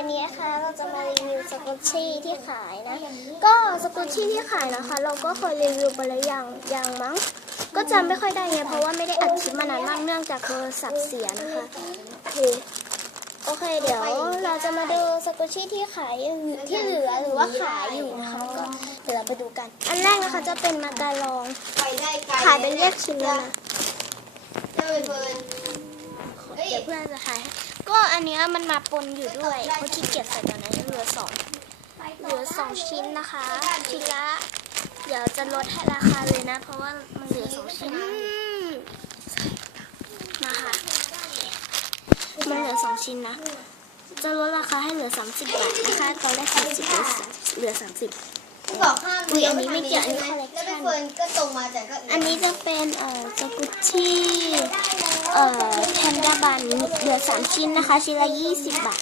วันนี้นะคะเราจะมารีวิวสกุชชี่ที่ขายนะ ก็สกุชชี่ที่ขายนะคะ เราก็เคยรีวิวไปแล้วอย่างอย่างมั้ง ก็จำไม่ค่อยได้ไงเพราะว่าไม่ได้อัดคลิปมานานมากเนื่องจากโทรศัพท์เสียนะคะโอเคโอเคเดี๋ยวเราจะมาดูสกุชชี่ที่ขายอยู่ที่เหลือหรือว่าขายอยู่นะคะก็เดี๋ยวเราไปดูกัน อันแรกนะคะจะเป็นมาการองไปได้ไกลขายเป็นแยกชิ้นแล้วนะเจ้าเฟิร์นเดี๋ยวเพื่อนจะขายให้ ก็อันเนี้ยมันมาปนอยู่ด้วยเพราะขี้เกียจใส่ตอนนั้นเหลือสองเหลือสองชิ้นนะคะ ชิ้นละ เดี๋ยวจะลดให้ราคาเลยนะ เพราะว่ามันเหลือสองชิ้นนะคะมันเหลือสองชิ้นนะ จะลดราคาให้เหลือ30บาทนะคะตอนแรก40เหลือ30บอกห้ามอุ๊ยอันนี้ไม่เกี่ยวอันนี้ collection แล้วไปเฟิร์นก็ตรงมาแต่ก็อันนี้จะเป็นเอ่อสกุชชี่เอ่อแพ นด้าบันเหลือสามชิ้นนะคะ ชิ้นละยี่สิบบาท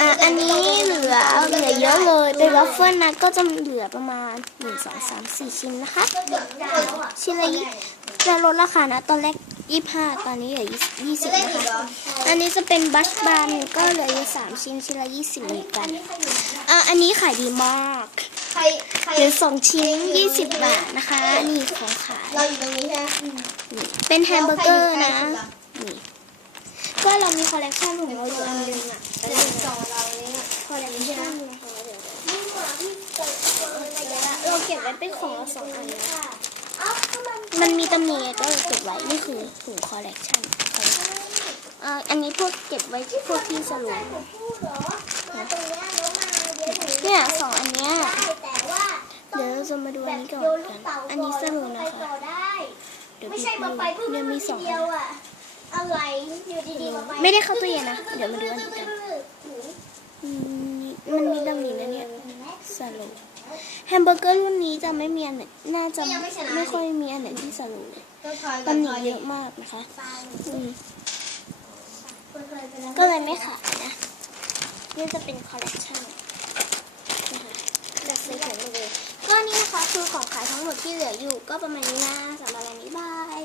อะอันนี้เหลือเหลือเยอะเลยเป็นวัฟเฟิลนะก็จะเหลือประมาณหนึ่งสองสามสี่ชิ้นนะคะ ชิ้นละยี่จะลดราคานะ ตอนแรกยี่ห้าตอนนี้เหลือยี่สิบเล่นนะอีกเหรคะออันนี้จะเป็นบัชบันก็เหลืออยู่สามชิ้นชิ้นละยี่สิบเหมือนกันอะอันนี้ขายดีมาก ใครใครเหลือสองชิ้นยี่สิบบาทนะคะ นี่ของขายเราอยู่ตรงนี้ใช่ไหมนี่เป็นแฮมเบอร์เกอร์นะนี่ก็เรามีคอลเลกชันของเราอยู่อันหนึงอะแต่เรื่องสองเราเนี่ยคอลเลกชันนะคะเดี๋ยวเราเก็บไว้เป็นของเราสองอันนะมันมีตำหนิไงก็เลยเก็บไว้นี่คือถุงคอลเลกชันเอ่ออันนี้พวกเก็บไว้พวกที่สรุปเนี่ยสองอันเนี้ยเดี๋ยวเราจะมาดูอันนี้ก่อนกัน อันนี้สรุปนะคะเดี๋ยวไม่พี่ใช่มาไปเพิ่งเดี๋ยวมีสองเดียวอะอะไรอยู่ดีๆมาไปไม่ได้เข้าตู้เย็นนะ เดี๋ยวมาดูอันนี้กันอืมมันมีตำหนินะเนี่ยสรุปแฮมเบอร์เกอร์รุ่นนี้จะไม่มีอันไหนน่าจะไม่ค่อยมีอันไหนที่สรุปเลยก็ทอยตำหนิเยอะมากนะคะอืมก็เลยไม่ขายนะนี่จะเป็นคอลเลกชันนะคะจะซื้อเขียนมาเลยก็นี่นะคะคือของขายทั้ งหมดที่เหลืออยู่ก็ประมาณนี้นะสำหรับวันนี้บาย